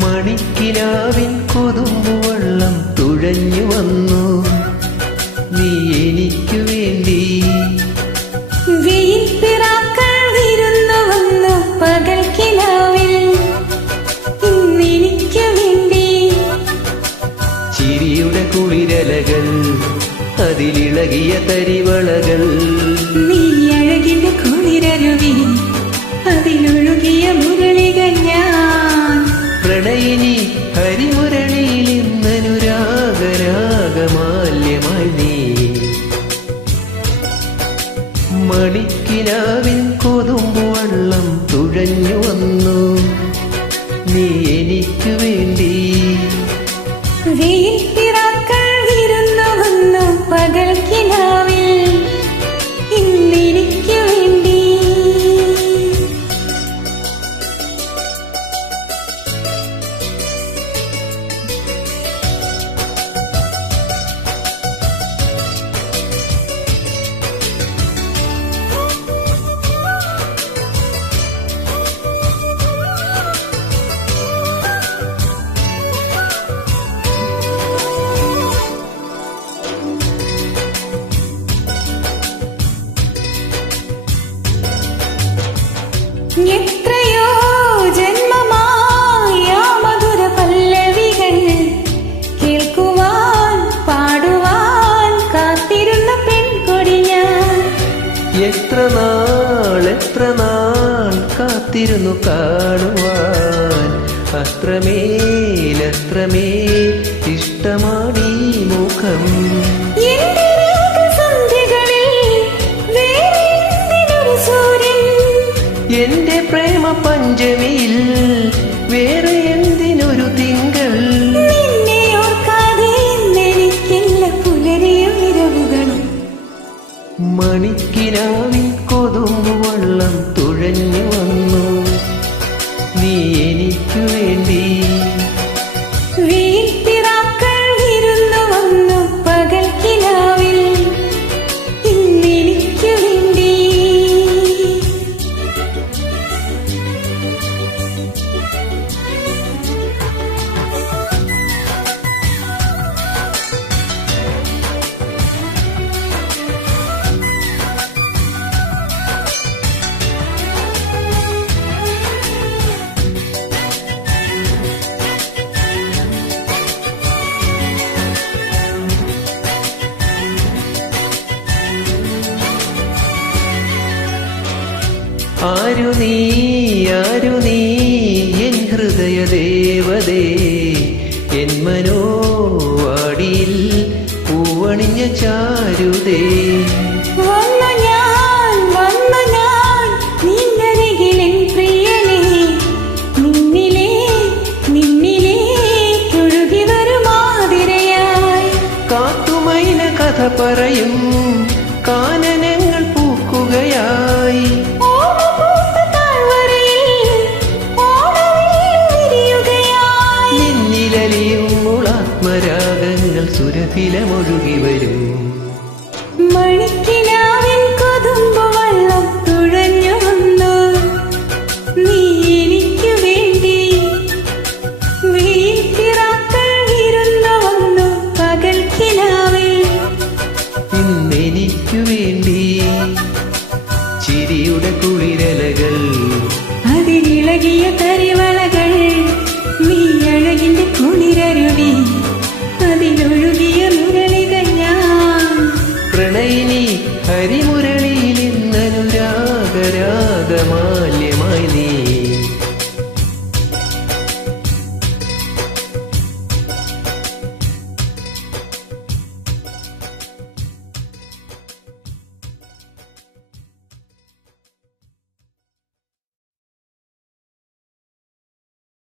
മണിക്കിനാവിൻ കൊതുമ്പുവെള്ളം തുഴഞ്ഞു വന്നു നീ എനിക്കു വേണ്ടി. വെയിൽ പിറാക്കാതിരുന്നു വന്നു പകൽ കിനാവിൽ ഇന്നെനിക്കു വേണ്ടി. ചിരിയുടെ കുളിരലകൾ അതിലിളകിയ തരിവളകൾ, നീ അഴകിന്റെ കുളിരരുവി അതിലൊഴുകിയ മുരളികൾ ഞാൻ. പ്രണയിനി ഹരിമുരളിയിൽ ഇന്നനുരാഗരാഗമാല്യമായി നീ. മണിക്കിനാവിൻ കൊതുമ്പുവെള്ളം തുഴഞ്ഞു വന്നു നീ എനിക്കു വേണ്ടി. വെയിൽ പിറാക്കാതിരുന്നു വന്നു പകൽ കിനാവിൽ ഇന്നെനിക്കു വേണ്ടി. എത്രയോ ജന്മമായ മധുര പല്ലവികൾ കേൾക്കുവാൻ പാടുവാൻ കാത്തിരുന്ന പെൺകൊടി ഞാൻ. എത്ര നാൾ കാത്തിരുന്നു കാണുവാൻ. അത്രമേൽ ഇഷ്ടമാണീ മുഖം. എന്റെ രാഗസന്ധ്യകളിൽ വേറെ എന്തിനൊരു സൂര്യൻ, എന്റെ പ്രേമ പഞ്ചമിയിൽ വേറെ എന്തിനൊരു തിങ്കൾ. നിന്നെ ഓർക്കാതെ എനിക്കില്ല പുലരിയും ഇരവുകളും. മണിക്കിനാവിൻ കൊതുമ്പുവെള്ളം തുഴഞ്ഞു വന്നു നീ എനിക്കു വേണ്ടി. വെയിൽ പിറാക്കാതിരുന്നു വന്നു പകൽ കിനാവിൽ ഇന്നെനിക്കു വേണ്ടി. ആരു നീ എൻ ഹൃദയ ദേവതേ, എൻ മനോവാടിയിൽ പൂവണിഞ്ഞ ചാരുതേ. വന്നു ഞാൻ നിന്നരികിലെൻ പ്രിയനേ, നിന്നിലേക്കൊഴുകി വരുമാതിരയായി. കാട്ടുമൈന കഥ പറയും കാനനങ്ങൾ പൂക്കുകയായി. നിന്നിലലിയുമ്പോൾ ആത്മരാഗങ്ങൾ സുരഭിലമൊഴുകി വരും.